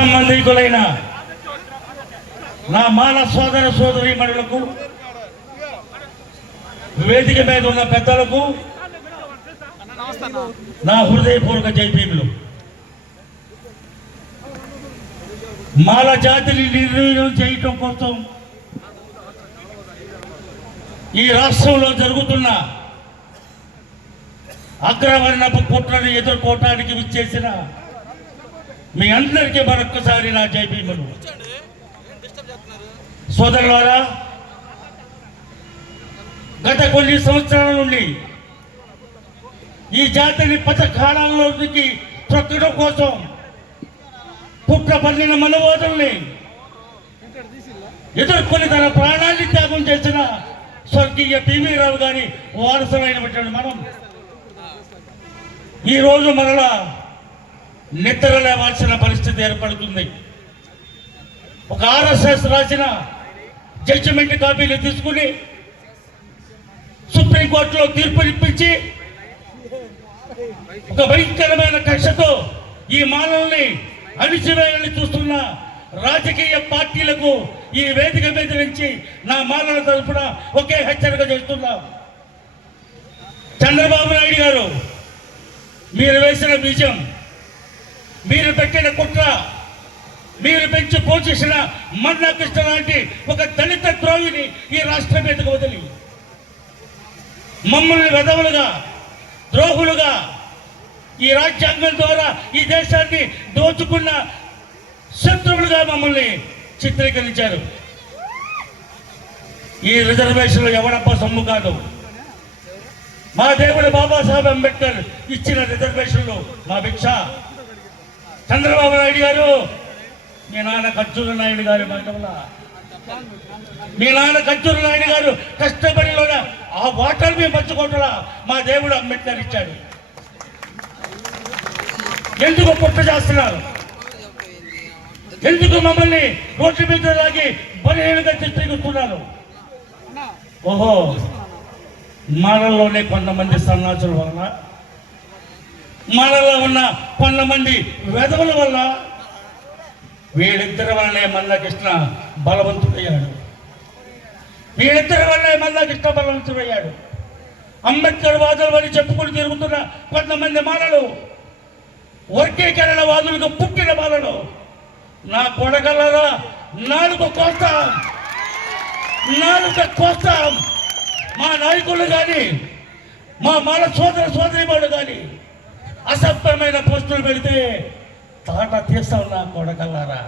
సంబంధికులైన నా మాల సోదర సోదరి మనులకు వేదిక మీద ఉన్న పెద్దలకు నా హృదయపూర్వక జైపీలు మాల జాతిని నిర్వీర్యం చేయటం కోసం ఈ రాష్ట్రంలో జరుగుతున్న అగ్రవర్ణపు కుట్రను ఎదుర్కోవటానికి విచ్చేసిన మీ అందరికీ మరొక్కసారి నా జైభీములు సోదరులారా గత కొన్ని సంవత్సరాల నుండి ఈ జాతిని పథకాలంలోకి త్రొక్కడం కోసం కుట్ర పన్నిన మనవాదుల్ని ఎదుర్కొని తన ప్రాణాన్ని త్యాగం చేసిన స్వర్గీయ పివి రావు గారి వారసులైనటువంటి మనం. ఈ రోజు మరలా నిద్ర లేవాల్సిన పరిస్థితి ఏర్పడుతుంది. ఒక ఆర్ఎస్ఎస్ రాసిన జడ్జిమెంట్ కాపీలు తీసుకుని సుప్రీంకోర్టులో తీర్పు ఇప్పించి ఒక భయంకరమైన కక్షతో ఈ మానవుల్ని అణిచివేయాలని చూస్తున్న రాజకీయ పార్టీలకు ఈ వేదిక మీద నుంచి నా మానవ తరఫున ఒకే హెచ్చరిక చేస్తున్నా. చంద్రబాబు నాయుడు గారు మీరు వేసిన బీజం మీరు పెట్టిన కుట్ర మీరు పెంచి పోషించిన మన్నా కృష్ణ లాంటి ఒక దళిత ద్రోహిని ఈ రాష్ట్రం మీదకు వదిలి. మమ్మల్ని వెధవులుగా ద్రోహులుగా ఈ రాజ్యాంగం ద్వారా ఈ దేశాన్ని దోచుకున్న శత్రువులుగా మమ్మల్ని చిత్రీకరించారు. ఈ రిజర్వేషన్లు ఎవరప్ప సొమ్ము కాదు. మా దేవుడు బాబాసాహెబ్ అంబేద్కర్ ఇచ్చిన రిజర్వేషన్లు మా భిక్ష. చంద్రబాబు నాయుడు గారు మీ నాన్న ఖర్చూరు నాయుడు గారి మండలంలో మీ నాన్న ఖర్చూరు నాయుడు గారు కష్టపడిలోన ఆ వాటర్ మేము పంచుకోవటంలా మా దేవుడు అంబేద్కర్ ఇచ్చాడు. ఎందుకు పుట్ట చేస్తున్నారు? ఎందుకు మమ్మల్ని రోడ్డు మీద లాగి బలహీనంగా చిత్రీకరిస్తున్నారు ఓహో మనలోనే కొంతమంది సన్నాసుల వలన మనలో ఉన్న కొంతమంది వెధవుల వల్ల వీళ్ళిద్దరి వల్లనే మల్లకృష్ణ బలవంతుడయ్యాడు. వీళ్ళిద్దరి వల్లే మల్లకృష్ణ బలవంతుడయ్యాడు. అంబేద్కర్ వాదులు అని చెప్పుకుని తిరుగుతున్న కొంతమంది మాలలు వర్గీకరణ వాదులకు పుట్టిన మాలలు నా కొడగలరా? నాలుగు కోస్తాం. నాలుగు కోస్తాం. మా నాయకులు కానీ మా మాల సోదర సోదరి వాళ్ళు కానీ అసభ్యమైన పోస్టులు పెడితే తాట తీస్తాం నా కొడకల్లారా?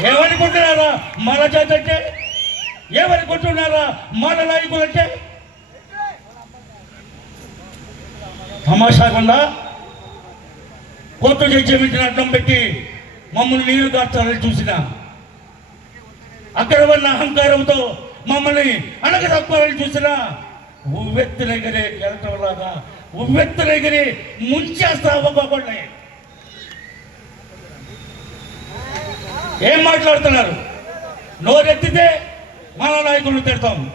ఏమనుకుంటున్నారా మన జాతి అంటే ఏమనుకుంటున్నారా మన నాయకులు అంటే తమాషాకుండా కోర్టు జడ్జిమెంట్ని అడ్డం పెట్టి మమ్మల్ని నీళ్ళు కాస్తారని చూసిన. అక్కడ ఉన్న అహంకారంతో మమ్మల్ని అణగదొక్కాలని చూసిన. కెరటం ఎలటంలాగా ఉవ్వెత్తునెగిరి ముంచేస్తా ఒక్కొక్కడిని ఏం మాట్లాడుతున్నారు? నోరెత్తితే మన నాయకులను తిడతాం.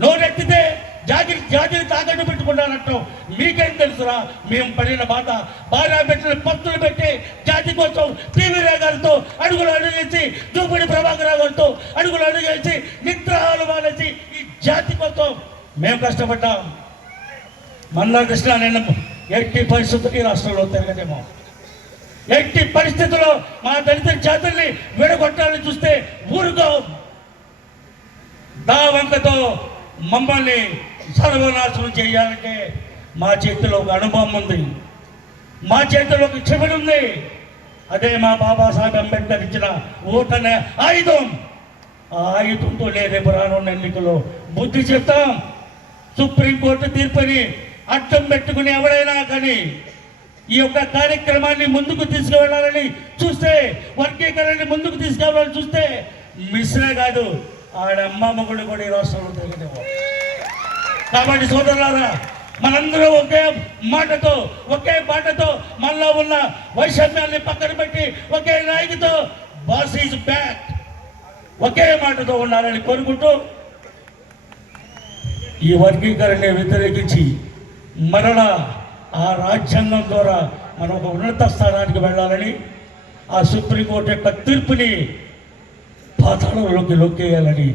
నోరెత్తితే జాతి జాతిని తాకట్టు పెట్టుకుంటానంటాం మీకేం తెలుసురా? మేము పడిన బాధ భార్య పెట్టిన పత్తులు పెట్టి జాతి కోసం టీవీ రేగాలతో అడుగులు అడుగేసి చూపుడి ప్రభాకర్ గారితో అడుగులు అడుగేసి నిద్రహాలు మానేసి ఈ జాతి కోసం మేము కష్టపడ్డాం. మన్నా కృష్ణ నేను ఎట్టి పరిస్థితులు ఈ రాష్ట్రంలో తిరగదేమో ఎట్టి పరిస్థితుల్లో మా దళిత జాతుల్ని విడగొట్టాలని చూస్తే ఊరుకో. దావంకతో మమ్మల్ని సర్వనాశనం చేయాలంటే మా చేతిలో ఒక అనుభవం ఉంది. మా చేతిలో ఒక చెవిడి ఉంది. అదే మా బాబాసాహెబ్ అంబేద్కర్ ఇచ్చిన ఓటనే ఆయుధం. ఆ ఆయుధంతో రేపు రానున్న ఎన్నికల్లో బుద్ధి చెప్తాం. సుప్రీంకోర్టు తీర్పుని అర్థం పెట్టుకుని ఎవరైనా కానీ ఈ యొక్క కార్యక్రమాన్ని ముందుకు తీసుకువెళ్ళాలని చూస్తే వర్గీకరణని ముందుకు తీసుకెళ్ళాలని చూస్తే మిస్రే కాదు ఆడమ్మ మొగుడు కూడా ఈ రాష్ట్రంలో తిరగదేమో. కాబట్టి సోదరులారా మనందరూ ఒకే మాటతో ఒకే బాటతో మనలో ఉన్న వైషమ్యాన్ని పక్కన పెట్టి ఒకే నాయకుతో బాస్ ఈజ్ బ్యాక్. ఒకే మాటతో ఉండాలని కోరుకుంటూ ఈ వర్గీకరణ వ్యతిరేకించి మరలా ఆ రాజ్యాంగం ద్వారా మనం ఒక ఉన్నత స్థానానికి వెళ్ళాలని ఆ సుప్రీంకోర్టు యొక్క తీర్పుని పాతాళంలోకి లొక్కేయాలని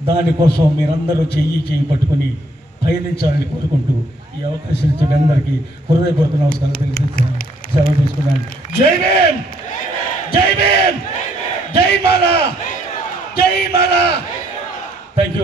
దానికోసం మీరందరూ చెయ్యి చెయ్యి పట్టుకుని పయనించాలని కోరుకుంటూ ఈ అవకాశం ఇచ్చిన అందరికీ హృదయపూర్వక నమస్కారం తెలియజేస్తున్నాను సెలవు తీసుకున్నాను జై భీమ్ జై భీమ్ జై మాలా జై మాలా థ్యాంక్ యూ